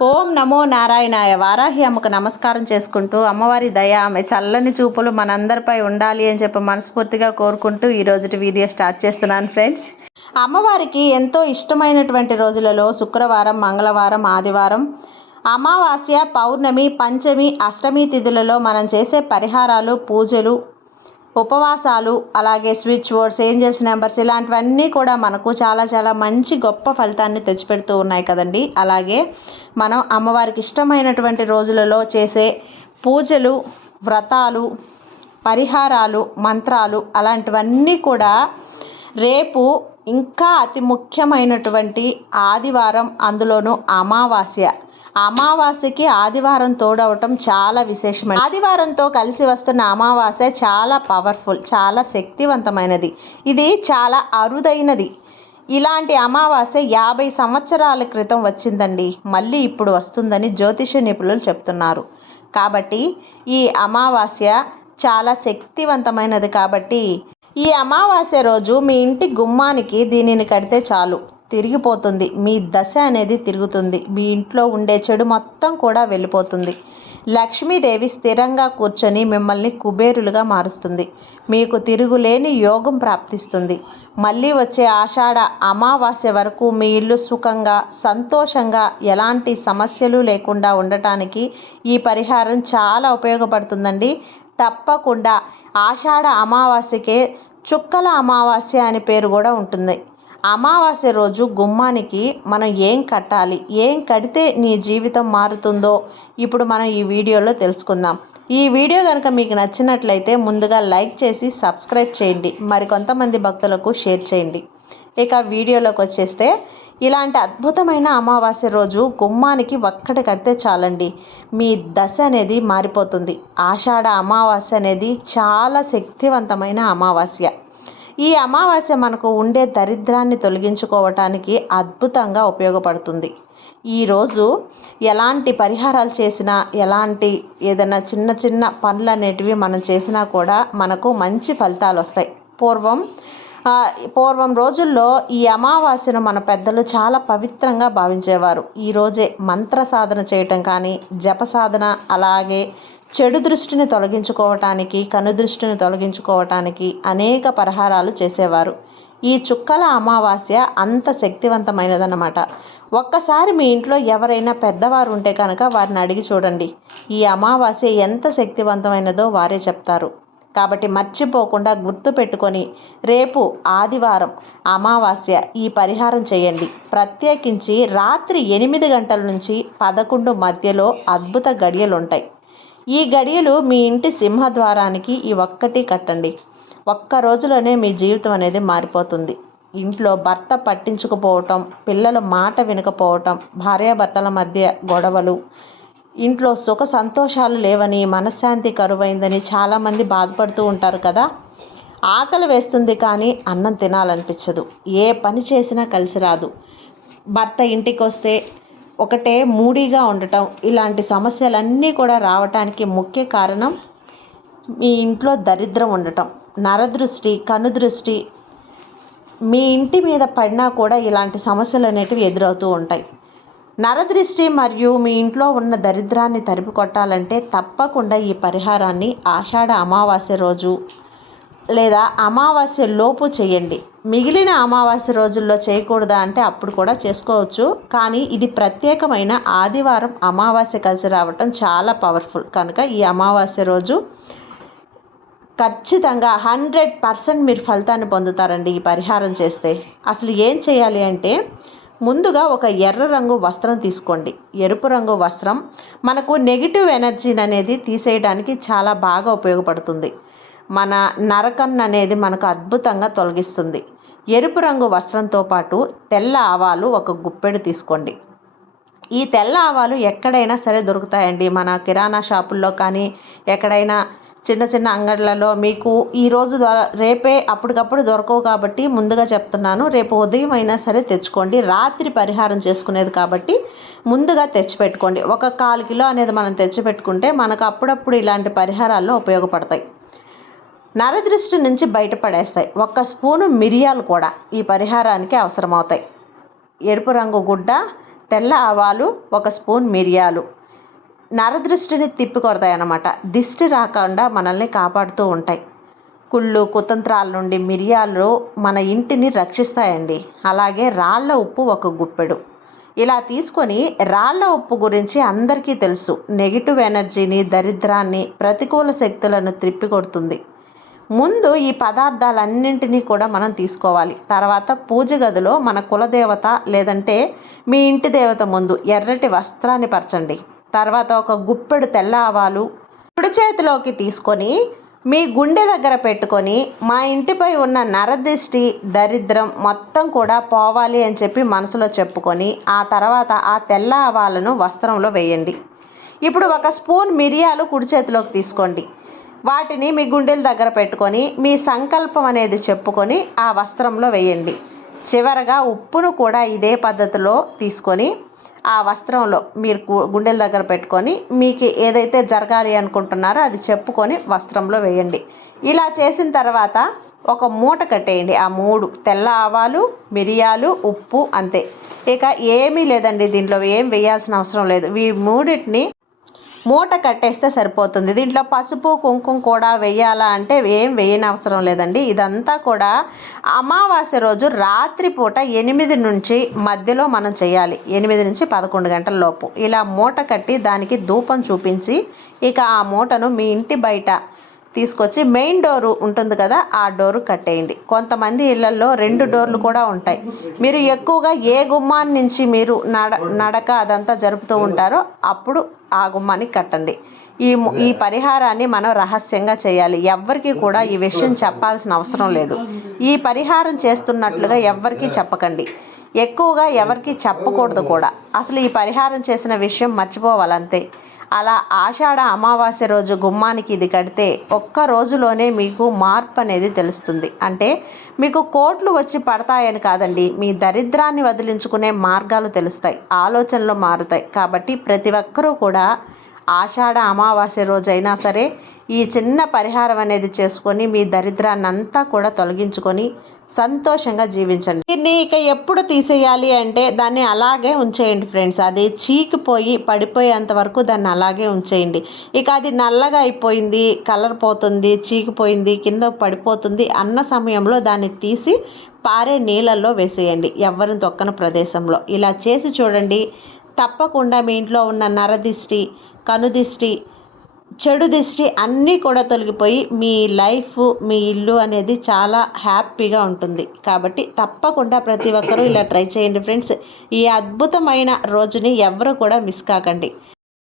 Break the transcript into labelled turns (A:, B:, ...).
A: ఓం నమో నారాయణాయ వారాహి అమ్మకు నమస్కారం చేసుకుంటూ అమ్మవారి దయ ఆమె చల్లని చూపులు మనందరిపై ఉండాలి అని చెప్పి మనస్ఫూర్తిగా కోరుకుంటూ ఈరోజు వీడియో స్టార్ట్ చేస్తున్నాను ఫ్రెండ్స్. అమ్మవారికి ఎంతో ఇష్టమైనటువంటి రోజులలో శుక్రవారం మంగళవారం ఆదివారం అమావాస్య పౌర్ణమి పంచమి అష్టమి తిథులలో మనం చేసే పరిహారాలు పూజలు ఉపవాసాలు అలాగే స్విచ్ బోర్డ్స్ ఏంజల్స్ నెంబర్స్ ఇలాంటివన్నీ కూడా మనకు చాలా చాలా మంచి గొప్ప ఫలితాన్ని తెచ్చిపెడుతూ ఉన్నాయి కదండి. అలాగే మనం అమ్మవారికి ఇష్టమైనటువంటి రోజులలో చేసే పూజలు వ్రతాలు పరిహారాలు మంత్రాలు అలాంటివన్నీ కూడా రేపు ఇంకా అతి ముఖ్యమైనటువంటి ఆదివారం అందులోనూ అమావాస్య. అమావాస్యకి ఆదివారం తోడవటం చాలా విశేషమైన ఆదివారంతో కలిసి వస్తున్న అమావాస్య చాలా పవర్ఫుల్ చాలా శక్తివంతమైనది. ఇది చాలా అరుదైనది. ఇలాంటి అమావాస్య యాభై సంవత్సరాల క్రితం వచ్చిందండి. మళ్ళీ ఇప్పుడు వస్తుందని జ్యోతిష నిపుణులు చెప్తున్నారు. కాబట్టి ఈ అమావాస్య చాలా శక్తివంతమైనది కాబట్టి ఈ అమావాస్య రోజు మీ ఇంటి గుమ్మానికి దీనిని కడితే చాలు. తిరిగిపోతుంది. మీ దశ అనేది తిరుగుతుంది. మీ ఇంట్లో ఉండే చెడు మొత్తం కూడా వెళ్ళిపోతుంది. లక్ష్మీదేవి స్థిరంగా కూర్చొని మిమ్మల్ని కుబేరులుగా మారుస్తుంది. మీకు తిరుగులేని యోగం ప్రాప్తిస్తుంది. మళ్ళీ వచ్చే ఆషాఢ అమావాస్య వరకు మీ ఇల్లు సుఖంగా సంతోషంగా ఎలాంటి సమస్యలు లేకుండా ఉండటానికి ఈ పరిహారం చాలా ఉపయోగపడుతుందండి. తప్పకుండా ఆషాఢ అమావాస్యకే చుక్కల అమావాస్య అని పేరు కూడా ఉంటుంది. అమావాస్య రోజు గుమ్మానికి మనం ఏం కట్టాలి? ఏం కడితే నీ జీవితం మారుతుందో? ఇప్పుడు మనం ఈ వీడియోలో తెలుసుకుందాం. ఈ వీడియో కనుక మీకు నచ్చినట్లయితే ముందుగా లైక్ చేసి సబ్స్క్రైబ్ చేయండి. మరికొంతమంది భక్తులకు షేర్ చేయండి. ఇక వీడియోలోకి వచ్చేస్తే ఇలాంటి అద్భుతమైన అమావాస్య రోజు గుమ్మానికి ఒక్కటి కడితే చాలండి. మీ దశ అనేది మారిపోతుంది. ఆషాఢ అమావాస్య అనేది చాలా శక్తివంతమైన అమావాస్య. ఈ అమావాస్య మనకు ఉండే దరిద్రాన్ని తొలగించుకోవటానికి అద్భుతంగా ఉపయోగపడుతుంది. ఈరోజు ఎలాంటి పరిహారాలు చేసినా ఎలాంటి ఏదైనా చిన్న చిన్న పనులు అనేటివి మనం చేసినా కూడా మనకు మంచి ఫలితాలు వస్తాయి. పూర్వం పూర్వం రోజుల్లో ఈ అమావాస్యను మన పెద్దలు చాలా పవిత్రంగా భావించేవారు. ఈరోజే మంత్ర సాధన చేయటం కానీ జప సాధన అలాగే చెడు దృష్టిని తొలగించుకోవటానికి కనుదృష్టిని తొలగించుకోవటానికి అనేక పరిహారాలు చేసేవారు. ఈ చుక్కల అమావాస్య అంత శక్తివంతమైనదన్నమాట. ఒక్కసారి మీ ఇంట్లో ఎవరైనా పెద్దవారు ఉంటే కనుక వారిని అడిగి చూడండి. ఈ అమావాస్య ఎంత శక్తివంతమైనదో వారే చెప్తారు. కాబట్టి మర్చిపోకుండా గుర్తు పెట్టుకొని రేపు ఆదివారం అమావాస్య ఈ పరిహారం చేయండి. ప్రత్యేకించి రాత్రి ఎనిమిది గంటల నుంచి పదకొండు మధ్యలో అద్భుత గడియలు ఉంటాయి ఈ గడియలు మీ ఇంటి సింహద్వారానికి ఈ ఒక్కటి కట్టండి. ఒక్క రోజులోనే మీ జీవితం అనేది మారిపోతుంది. ఇంట్లో భర్త పట్టించుకుపోవటం పిల్లల మాట వినకపోవటం భార్యాభర్తల మధ్య గొడవలు ఇంట్లో సుఖ సంతోషాలు లేవని మనశ్శాంతి కరువైందని చాలామంది బాధపడుతూ ఉంటారు కదా? ఆకలి వేస్తుంది కానీ అన్నం తినాలనిపించదు. ఏ పని చేసినా కలిసి రాదు. భర్త ఇంటికి వస్తే ఒకటే మూడీగా ఉండటం. ఇలాంటి సమస్యలన్నీ కూడా రావటానికి ముఖ్య కారణం మీ ఇంట్లో దరిద్రం ఉండటం. నరదృష్టి కనుదృష్టి మీ ఇంటి మీద పడినా కూడా ఇలాంటి సమస్యలు అనేటివి ఎదురవుతూ ఉంటాయి. నరదృష్టి మరియు మీ ఇంట్లో ఉన్న దరిద్రాన్ని తరిపి కొట్టాలంటే తప్పకుండా ఈ పరిహారాన్ని ఆషాఢ అమావాస్య రోజు లేదా అమావాస్య లోపు చేయండి. మిగిలిన అమావాస్య రోజుల్లో చేయకూడదా అంటే అప్పుడు కూడా చేసుకోవచ్చు. కానీ ఇది ప్రత్యేకమైన ఆదివారం అమావాస్య కలిసి రావటం చాలా పవర్ఫుల్. కనుక ఈ అమావాస్య రోజు ఖచ్చితంగా హండ్రెడ్ పర్సెంట్ మీరు ఫలితాన్ని పొందుతారండి ఈ పరిహారం చేస్తే. అసలు ఏం చేయాలి అంటే ముందుగా ఒక ఎర్ర రంగు వస్త్రం తీసుకోండి. ఎరుపు రంగు వస్త్రం మనకు నెగిటివ్ ఎనర్జీని అనేది తీసేయడానికి చాలా బాగా ఉపయోగపడుతుంది. మన నరకం అనేది మనకు అద్భుతంగా తొలగిస్తుంది. ఎరుపు రంగు వస్త్రంతో పాటు తెల్ల ఆవాలు ఒక గుప్పెడు తీసుకోండి. ఈ తెల్ల ఆవాలు ఎక్కడైనా సరే దొరుకుతాయండి. మన కిరాణా షాపుల్లో కానీ ఎక్కడైనా చిన్న చిన్న అంగడ్లలో మీకు ఈరోజు రేపే అప్పటికప్పుడు దొరకవు కాబట్టి ముందుగా చెప్తున్నాను. రేపు ఉదయం అయినా సరే తెచ్చుకోండి. రాత్రి పరిహారం చేసుకునేది కాబట్టి ముందుగా తెచ్చిపెట్టుకోండి. ఒక కాలు కిలో అనేది మనం తెచ్చిపెట్టుకుంటే మనకు అప్పుడప్పుడు ఇలాంటి పరిహారాల్లో ఉపయోగపడతాయి. నరదృష్టి నుంచి బయటపడేస్తాయి. ఒక్క స్పూను మిరియాలు కూడా ఈ పరిహారానికి అవసరమవుతాయి. ఎరుపు రంగు గుడ్డ తెల్ల ఆవాలు ఒక స్పూన్ మిరియాలు. నరదృష్టిని తిప్పి కొడతాయి అన్నమాట దిష్టి రాకుండా మనల్ని కాపాడుతూ ఉంటాయి. కుళ్ళు కుతంత్రాల నుండి మిరియాలు మన ఇంటిని రక్షిస్తాయండి. అలాగే రాళ్ళ ఉప్పు ఒక గుప్పెడు. ఇలా తీసుకొని రాళ్ళ ఉప్పు గురించి అందరికీ తెలుసు. నెగిటివ్ ఎనర్జీని దరిద్రాన్ని ప్రతికూల శక్తులను త్రిప్పికొడుతుంది. ముందు ఈ పదార్థాలన్నింటినీ కూడా మనం తీసుకోవాలి. తర్వాత పూజ గదిలో మన కులదేవత లేదంటే మీ ఇంటి దేవత ముందు ఎర్రటి వస్త్రాన్ని పరచండి. తర్వాత ఒక గుప్పెడు తెల్ల ఆవాలు కుడి చేతిలోకి తీసుకొని మీ గుండె దగ్గర పెట్టుకొని మా ఇంటిపై ఉన్న నరదిష్టి దరిద్రం మొత్తం కూడా పోవాలి అని చెప్పి మనసులో చెప్పుకొని ఆ తర్వాత ఆ తెల్ల ఆవాలను వస్త్రంలో వేయండి. ఇప్పుడు ఒక స్పూన్ మిరియాలు కుడి చేతిలోకి తీసుకోండి. వాటిని మీ గుండెల దగ్గర పెట్టుకొని మీ సంకల్పం అనేది చెప్పుకొని ఆ వస్త్రంలో వేయండి. చివరగా ఉప్పును కూడా ఇదే పద్ధతిలో తీసుకొని ఆ వస్త్రంలో మీరు గుండెల దగ్గర పెట్టుకొని మీకు ఏదైతే జరగాలి అనుకుంటున్నారో అది చెప్పుకొని వస్త్రంలో వేయండి. ఇలా చేసిన తర్వాత ఒక మూట కట్టేయండి. ఆ మూడు తెల్ల ఆవాలు మిరియాలు ఉప్పు అంతే. ఇక ఏమీ లేదండి దీంట్లో ఏం వేయాల్సిన అవసరం లేదు. ఈ మూడింటిని మూట కట్టేస్తే సరిపోతుంది. దీంట్లో పసుపు కుంకుమ కూడా వెయ్యాలా అంటే ఏం వేయని అవసరం లేదండి. ఇదంతా కూడా అమావాస్య రోజు రాత్రిపూట ఎనిమిది నుంచి మధ్యలో మనం చేయాలి. ఎనిమిది నుంచి పదకొండు గంటల లోపు. ఇలా మూట కట్టి దానికి ధూపం చూపించి ఇక ఆ మూటను మీ ఇంటి బయట తీసుకొచ్చి మెయిన్ డోరు ఉంటుంది కదా ఆ డోరు కట్టేయండి. కొంతమంది ఇళ్ళలో రెండు డోర్లు కూడా ఉంటాయి. మీరు ఎక్కువగా ఏ గుమ్మాన్ని నుంచి మీరు నడ నడక అదంతా జరుపుతూ ఉంటారో అప్పుడు ఆ గుమ్మానికి కట్టండి. ఈ ఈ పరిహారాన్ని మనం రహస్యంగా చేయాలి. ఎవ్వరికి కూడా ఈ విషయం చెప్పాల్సిన అవసరం లేదు. ఈ పరిహారం చేస్తున్నట్లుగా ఎవ్వరికీ చెప్పకండి. ఎక్కువగా ఎవరికి చెప్పకూడదు కూడా. అసలు ఈ పరిహారం చేసిన విషయం మర్చిపోవాలంతే. అలా ఆషాఢ అమావాస్య రోజు గుమ్మానికి ఇది కడితే ఒక్క రోజులోనే మీకు మార్పు అనేది తెలుస్తుంది. అంటే మీకు కోట్లు వచ్చి పడతాయని కాదండి మీ దరిద్రాన్ని వదిలించుకునే మార్గాలు తెలుస్తాయి ఆలోచనలు మారుతాయి. కాబట్టి ప్రతి ఒక్కరూ కూడా ఆషాఢ అమావాస్య రోజైనా సరే ఈ చిన్న పరిహారం అనేది చేసుకొని మీ దరిద్రాన్ని అంతా కూడా తొలగించుకొని సంతోషంగా జీవించండి. దీన్ని ఇక ఎప్పుడు తీసేయాలి అంటే దాన్ని అలాగే ఉంచేయండి ఫ్రెండ్స్. అది చీకిపోయి పడిపోయేంత వరకు దాన్ని అలాగే ఉంచేయండి. ఇక అది నల్లగా అయిపోయింది కలర్ పోతుంది చీకిపోయింది కింద పడిపోతుంది అన్న సమయంలో దాన్ని తీసి పారే నీళ్ళల్లో వేసేయండి. ఎవరిని తొక్కన ప్రదేశంలో. ఇలా చేసి చూడండి. తప్పకుండా మీ ఇంట్లో ఉన్న నరదిష్టి కనుదిష్టి చెడు దిష్టి అన్నీ కూడా తొలగిపోయి మీ లైఫ్ మీ ఇల్లు అనేది చాలా హ్యాపీగా ఉంటుంది. కాబట్టి తప్పకుండా ప్రతి ఒక్కరూ ఇలా ట్రై చేయండి ఫ్రెండ్స్. ఈ అద్భుతమైన రోజుని ఎవరు కూడా మిస్ కాకండి.